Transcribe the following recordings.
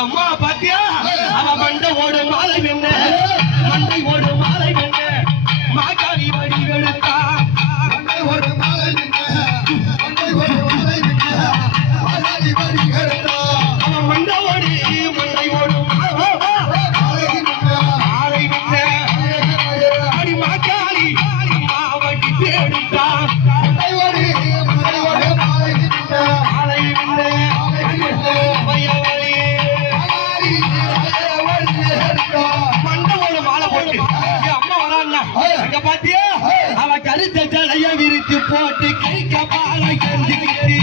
அம்மா பாத்தியா அவ மண்டை ஓடு மாலை வெண்ண மண்டை ஓடு மாலை வெண்ண மாகாரி வடி வெளுத்தா மண்டை ஓடு மாலை வெண்ண மண்டை ஓடு மாலை வெண்ண மாகாரி வடி வெளுத்தா அவ மண்டை ஓடு மாலை வெண்ண அடி மாகாரி அம்மா வடி வெளுத்தா மண்டை ஓடு மாலை வெண்ண மாலை வெண்ண பாத்தியா அவ கருத்த தலைய விரித்து போட்டு கை கபால கண்டிக்கிட்டு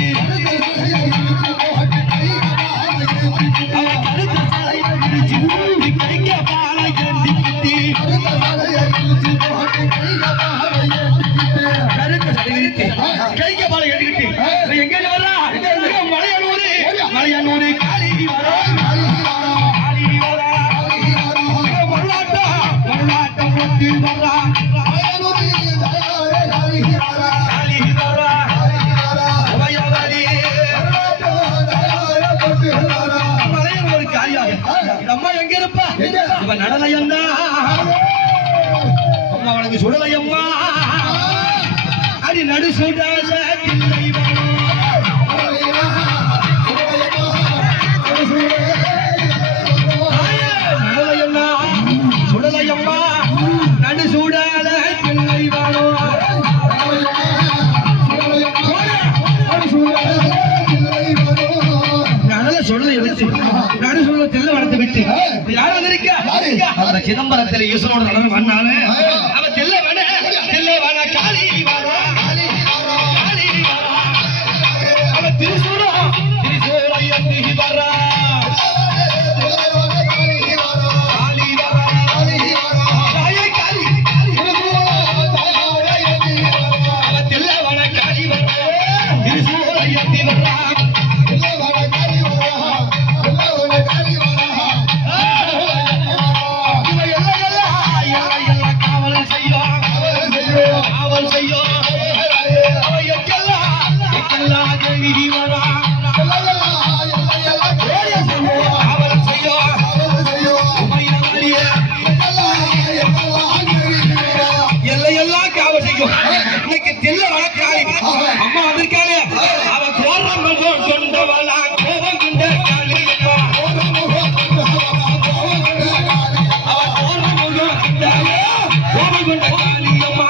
அவ கருத்த தலைய விரிச்சு போட்டு கை கபால கண்டிக்கிட்டு கருத்த விரித்து கை கபால கண்டிக்கிட்டு எங்க வரா மலையனூரு காளி வரா மல்லாட்டம் போட்டு வரா அம்மா எங்க இருப்பா இவன் நடலையம்மா அம்மா உனக்கு சுடலையம்மா அடி நடு சுடாத நடலையம்மா சுடலையம்மா நடு சூடாத பிள்ளை வாழும் சிதம்பரத்தில் ஈஸ்வரோட நடனம் பண்ணானு அவ தெல்ல வேண காளி அவ திருசூரம் வரா அம்மா வந்திருக்காரு அவ கோரம் கொண்டவளா கோபம் கொண்ட காளி அவ கோரம் கொண்ட காளி அம்மா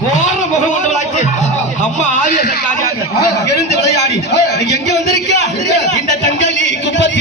கோர முகம் கொண்டவளாச்சு அம்மா ஆதிய சக்காரியாக எழுந்து விளையாடி எங்க வந்திருக்க இந்த தங்கலி குப்பத்தி